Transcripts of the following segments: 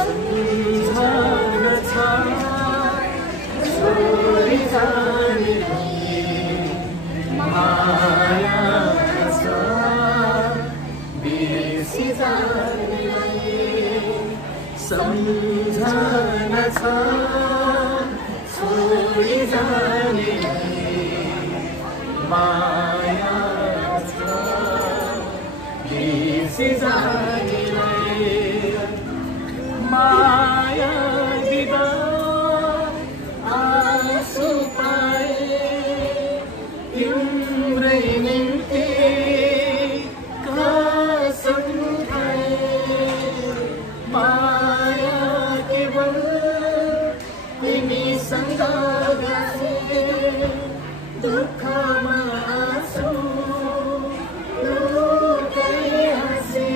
सम्झना छ छोडी जानेलाई माया छ बिर्सी जानेलाई सम्झना छ छोडी जानेलाई माया छ बिर्सी जानेलाई माया दिदा आँसु पाए तिम्रै निम्ति कसम खाए माया केवल तिमीसँग गाए दुःखमा आँसु लुकाई हाँसे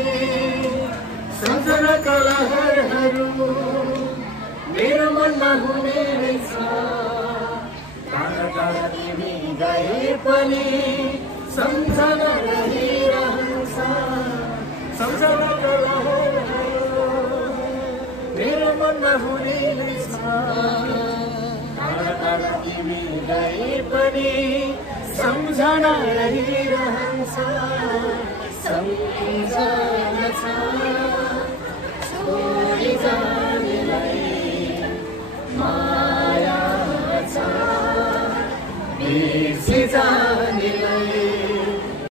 सम्झनाका लहरहरू मेरो मनमा हुने रहेछ टाढा टाढा तिमी गए पनि सम्झना रहिरहन्छ सम्झनाका लहरहरू मेरो मनमा हुने रहेछ टाढा टाढा तिमी गए पनि सम्झना रहिरहन्छ सम्झना छ